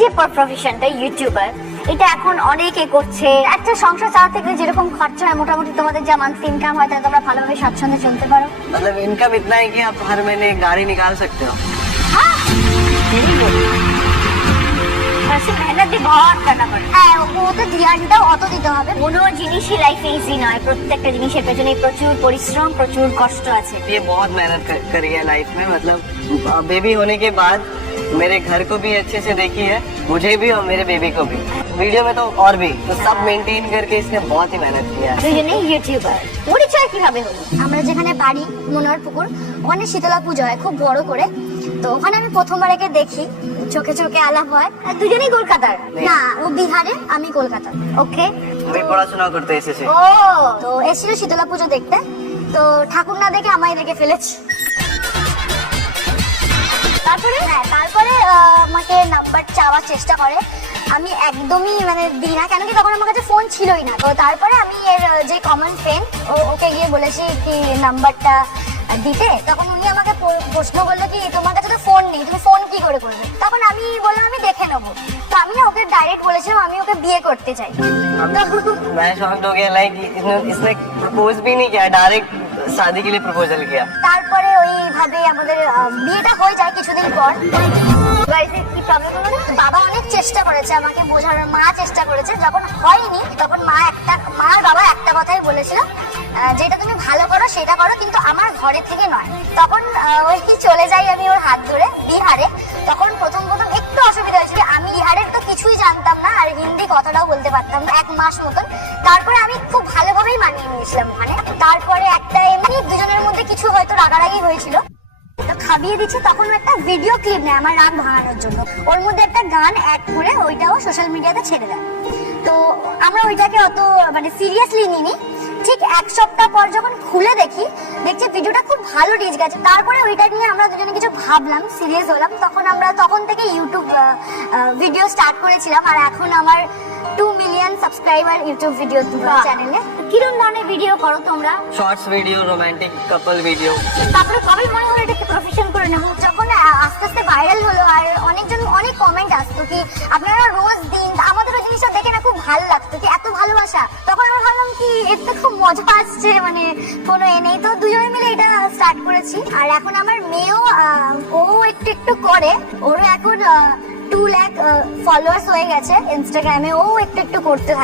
যে প্রফেশনটা ইউটিউবার এটা এখন অনেকে করছে একটা সংসার চালাতে গেলে যেরকম খরচা হয় মোটামুটি তোমাদের যা মান্থলি ইনকাম হয় তাহলে তোমরা ভালোভাবে স্বাচ্ছন্দ্যে চলতে পারো मतलब इनकम इतना है कि आप हर महीने गाड़ी निकाल सकते हो ফার্স্টে মেহনত দিয়ে বহুত টাকা করে হ্যাঁ ওতে ধ্যানটাও অত দিতে হবে কোনো জিনিসই লাইফে ইজি নয় প্রত্যেকটা জিনিসের পেছনে প্রচুর পরিশ্রম প্রচুর কষ্ট আছে ये बहुत मेहनत कर, करी है लाइफ में मतलब बेबी होने के बाद मेरे घर को भी अच्छे से देखी है मुझे भी और मेरे बेबी को भी वीडियो में तो और भी तो सब मेंटेन करके इसने बहुत ही मेहनत किया है দুজনেই ইউটিউবার পরিচয় কিভাবে হলো আমরা যেখানে বাড়ি মনোহর পুকুর ওখানে শীতলা পুজো হয় খুব বড় করে তো ওখানে আমি প্রথমবার একে দেখি চোখে চোখে আলাপ হয় আর দুজনেই কলকাতার না ও বিহারে আমি কলকাতার ওকে আমি পড়াশোনা করতে এসেছি ও তো এসেছিল শীতলা পুজো দেখতে তো ঠাকুর না দেখে আমায় দেখে ফেলেছে তারপরে হ্যাঁ তারপরে আহ, আমাকে নাম্বার চাওয়ার চেষ্টা করে আমি একদমই মানে দিই না কেন কি তখন আমার কাছে ফোন ছিলই না তো তারপরে আমি এর আহ, যে কমন ফ্রেন্ড ও ওকে গিয়ে বলেছি কি নাম্বারটা দিতে তখন উনি আমাকে প- প্রশ্ন করলো কি তোমার কাছে তো ফোন নেই তুমি ফোন কি করে করবে তখন আমি বললাম আমি দেখে নেবো তো আমি না ওকে ডাইরেক্ট বলেছিলাম আমি ওকে বিয়ে করতে চাই তো मैं शॉक्ड हो गया लाइक इसने इसने प्रपोज भी नहीं किया डायरेक्ट शादी के लिए प्रपोजल किया তারপরে ওইভাবে আমাদের আহ, বিয়েটা হয়ে যায় কিছুদিন পর বাড়িতে কি প্রবলেম হলো না? বাবা অনেক চেষ্টা করেছে আমাকে বোঝানোর মা চেষ্টা করেছে যখন হয়নি তখন মা একটা মা আর বাবা একটা কথাই বলেছিল আহ, যেটা তুমি ভালো করো সেটা করো কিন্তু আমার ঘরে থেকে নয় তখন আহ, ওই চলে যাই আমি ওর হাত ধরে বিহারে তখন প্রথম প্রথম একটু অসুবিধা হয়েছিল আমি বিহারের তো কিছুই জানতাম না আর হিন্দি কথাটাও বলতে পারতাম এক মাস মতন। তারপরে আমি খুব ভালোভাবেই মানিয়ে নিয়েছিলাম ওখানে। তারপরে একটা এমনি দুজনের মধ্যে কিছু হয়তো রাগারাগি হয়েছিল। খাবিয়ে দিচ্ছে তখন একটা ভিডিও ক্লিপ নেয় আমার রাগ ভাঙানোর জন্য। ওর মধ্যে একটা গান অ্যাড করে ওইটাও সোশ্যাল মিডিয়াতে ছেড়ে দেয়। তো আমরা ওইটাকে অত মানে সিরিয়াসলি নিইনি। ঠিক এক সপ্তাহ পর যখন খুলে দেখি দেখছি ভিডিওটা খুব ভালো রিচ গেছে। তারপরে ওইটা নিয়ে আমরা দুজনে কিছু ভাবলাম সিরিয়াস হলাম। তখন আমরা তখন থেকে ইউটিউব ভিডিও স্টার্ট করেছিলাম। আর এখন আমার two million subscriber YouTube video চ্যানেলে কিরম ধরনের ভিডিও করো তোমরা? Shorts video romantic couple video তারপরে কবে মনে হলো এটাকে প্রফেশন করে নেব। যখন আস্তে আস্তে ভাইরাল হলো আর অনেকজন অনেক কমেন্ট আসতো কি আপনারা রোজ দিন আমাদের ওই জিনিসটা দেখে না খুব ভালো লাগতো কি মজা আসছে মানে কোনো এ নেই। তো দুজনে মিলে এটা স্টার্ট করেছি। আর এখন আমার মেয়েও ও একটু একটু করে। ওরও এখন টু ল্যাক ফলোয়ার্স হয়ে গেছে ইনস্টাগ্রামে ও একটু একটু করতে থাকে